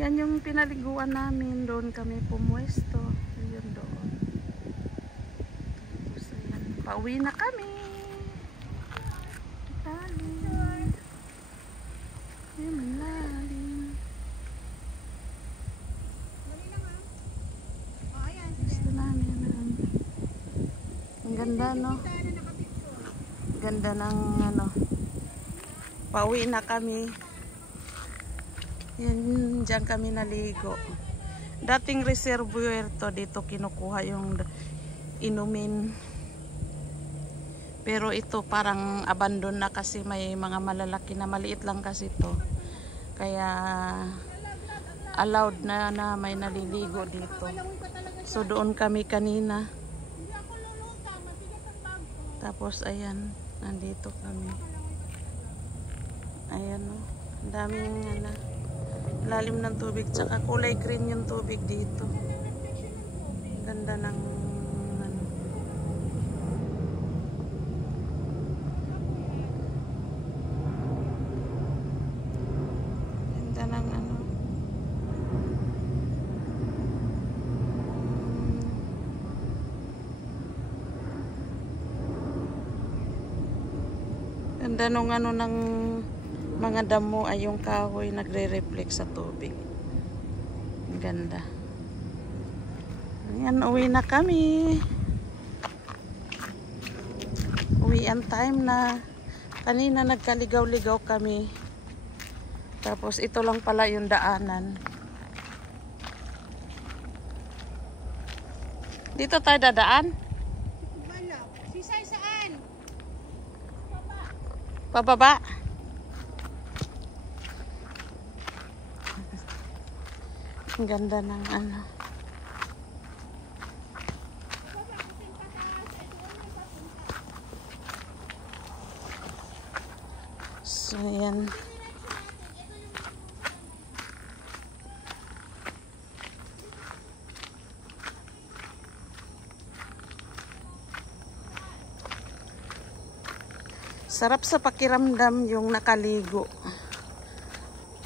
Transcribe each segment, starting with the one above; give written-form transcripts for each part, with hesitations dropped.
Yan yung pinaliguan namin. Doon kami pumuesto. Yun doon. Tapos ayan. Pauwi na kami. Malalim. Ayan, malalim. Gusto namin. Ang ganda, no? Ganda ng ano. Pauwi na kami. Yan, dyan kami naligo. Dating reservoir to, dito kinukuha yung inumin. Pero ito parang abandon na kasi may mga malalaki na, maliit lang kasi to. Kaya allowed na may naliligo dito. So doon kami kanina. Tapos ayan, nandito kami. Ayan, oh. Ang daming lalim ng tubig, tsaka kulay green yung tubig dito. Ganda ng ganda ng ganda nung ng mga damo ay yung kahoy nagre-reflect sa tubig. Ang ganda. Ayan, uwi na kami. Uwian time na. Kanina nagkaligaw-ligaw kami. Tapos ito lang pala yung daanan. Dito tayo dadaan? Sisay saan? Pababa. Ang ganda ng So, ayan. Sarap sa pakiramdam yung nakaligo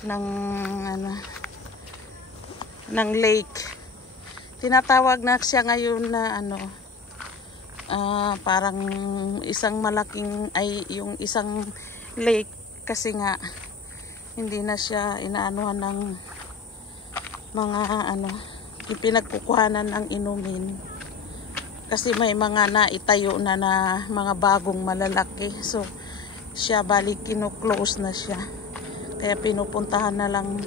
ng ng lake. Tinatawag na siya ngayon na parang isang malaking yung isang lake kasi nga hindi na siya inaanuhan ng mga pinagkukuhanan ng inumin. Kasi may mga naitayo na mga bagong malalaki. So siya balik kino-close na siya. Kaya pinupuntahan na lang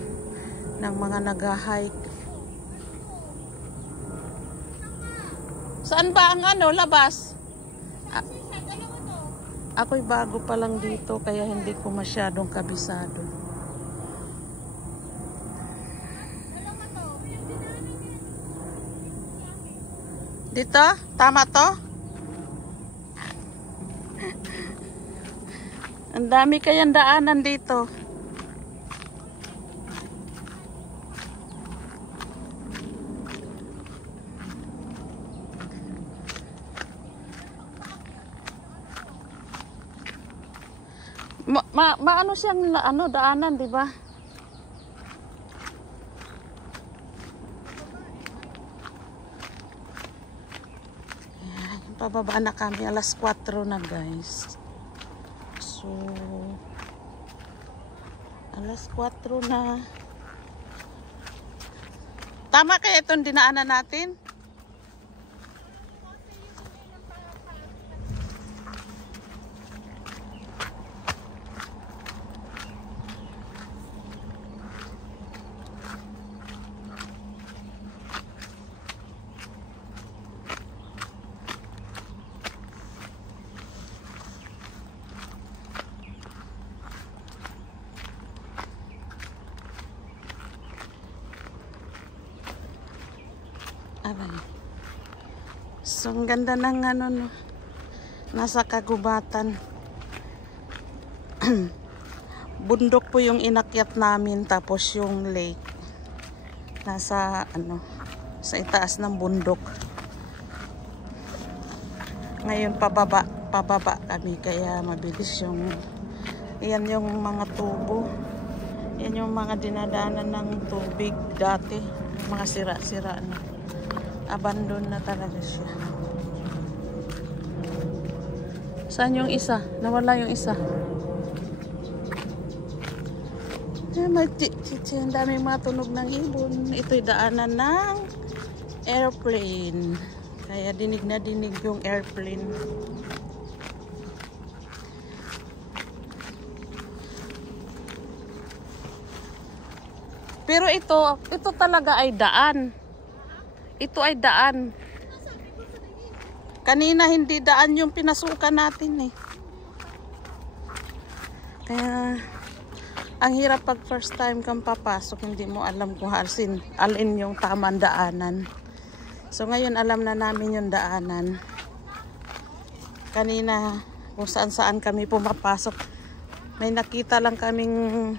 ng mga nag-hike. Saan ba ang labas? Ako'y bago pa lang dito kaya hindi ko masyadong kabisado. Dito? Tama to? Ang dami kayang daanan dito. Maano siyang daanan, di ba? Pababa na kami, alas 4 na guys. So alas 4 na. Tama kaya itong dinaanan natin? Aray. So, ang ganda ng nasa kagubatan. Bundok po yung inakyat namin, tapos yung lake nasa sa itaas ng bundok. Ngayon pababa kami kaya mabilis yung yan yung mga tubo. Yan yung yung mga dinadaanan ng tubig dati. Mga sira-sira na. Abandon na talaga siya. Saan yung isa? Nawala yung isa. Ang daming mga tunog ng ibon. Ito'y daanan ng airplane. Kaya dinig na dinig yung airplane. Pero ito talaga ay daan. Ito ay daan. Kanina hindi daan yung pinasukan natin eh. Kaya ang hirap pag first time kang papasok, hindi mo alam kung alin yung tamang daanan. So ngayon alam na namin yung daanan. Kanina kung saan kami pumapasok, may nakita lang kaming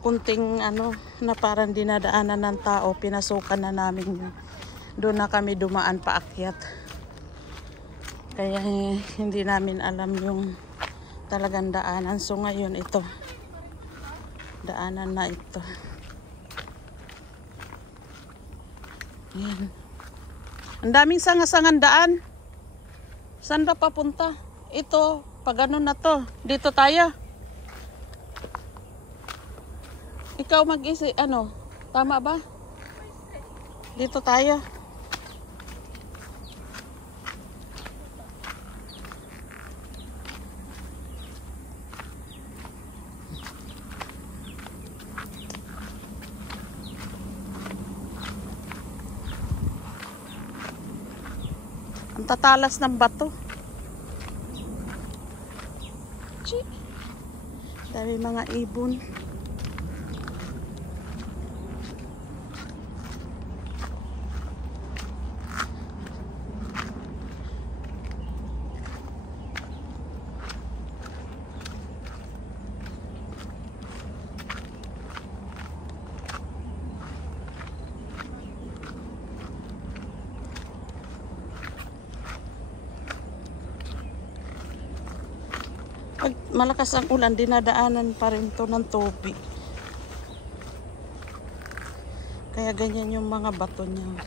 kunting na parang dinadaanan ng tao, pinasukan na namin yun. Doon na kami dumaan paakyat. Kaya hindi namin alam yung talagang daanan. So ngayon ito, daanan na ito. Yan. Ang daming sanga-sangan daan. Saan ba papunta? Ito, pag ano na to, dito tayo. Ikaw mag-isip, tama ba? Dito tayo. Ang tatalas ng bato. Dami mga ibon. Pag malakas ang ulan, dinadaanan pa rin to ng tubig. Kaya ganyan yung mga bato niya.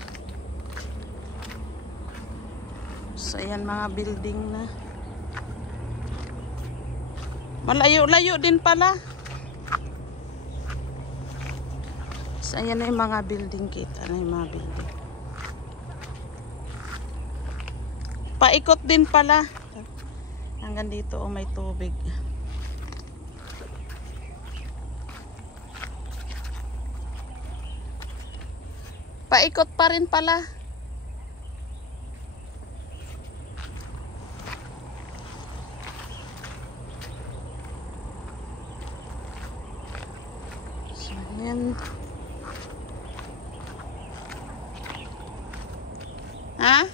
So ayan, mga building na. Malayo-layo din pala. So ayan na yung mga building, kita na yung mga building. Paikot din pala. Hanggang dito may tubig. Paikot pa rin pala. So, yan. Ha?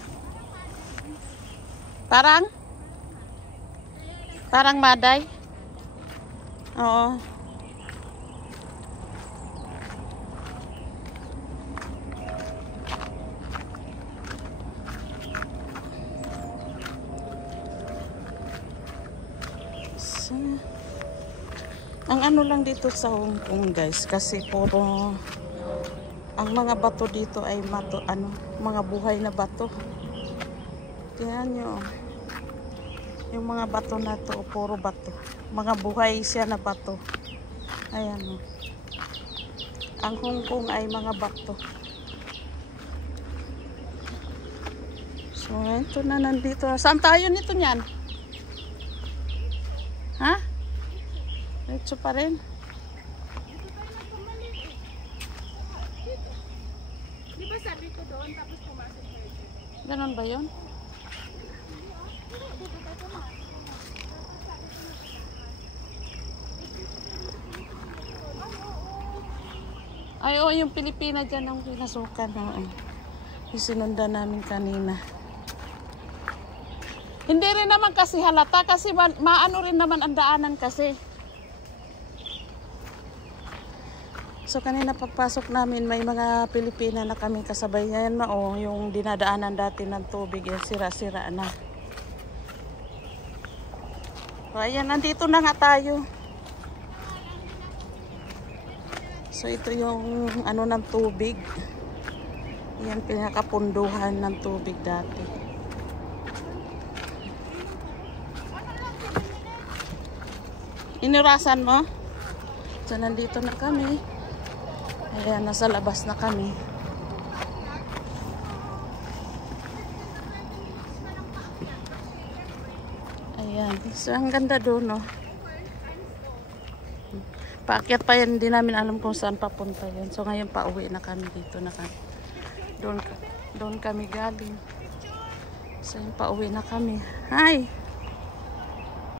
Parang maday? Oo. So, ang lang dito sa Hong Kong guys, kasi puro ang mga bato dito ay mga buhay na bato. Tingnan nyo. Yung mga bato na to, puro bato. Mga buhay siya na bato. Ayan o. Ang Hong Kong ay mga bato. So, ito na nandito. Saan tayo nito niyan? Ha? Ito pa rin. Di ba sabi ko doon, tapos pumasok tayo? Ganon ba yun? Ay, oo, yung Pilipina dyan ang pinasukan. Yung sinundan namin kanina. Hindi rin naman kasi halata kasi maano rin naman ang daanan kasi. So kanina pagpasok namin may mga Pilipina na kami kasabay. Yan na yung dinadaanan dati ng tubig. Yan, sira-sira na. So ayan, nandito na nga tayo. So ito yung ano ng tubig. Yan pinakapunduhan ng tubig dati. Inurasan mo? So nandito na kami. Ayan, nasa labas na kami. Ayan. So ang ganda doon, no? Paakyat pa yan, hindi namin alam kung saan papunta yan. So ngayon pauwi na kami, dito na kami. Doon kami galing. So yun, pauwi na kami. Hi!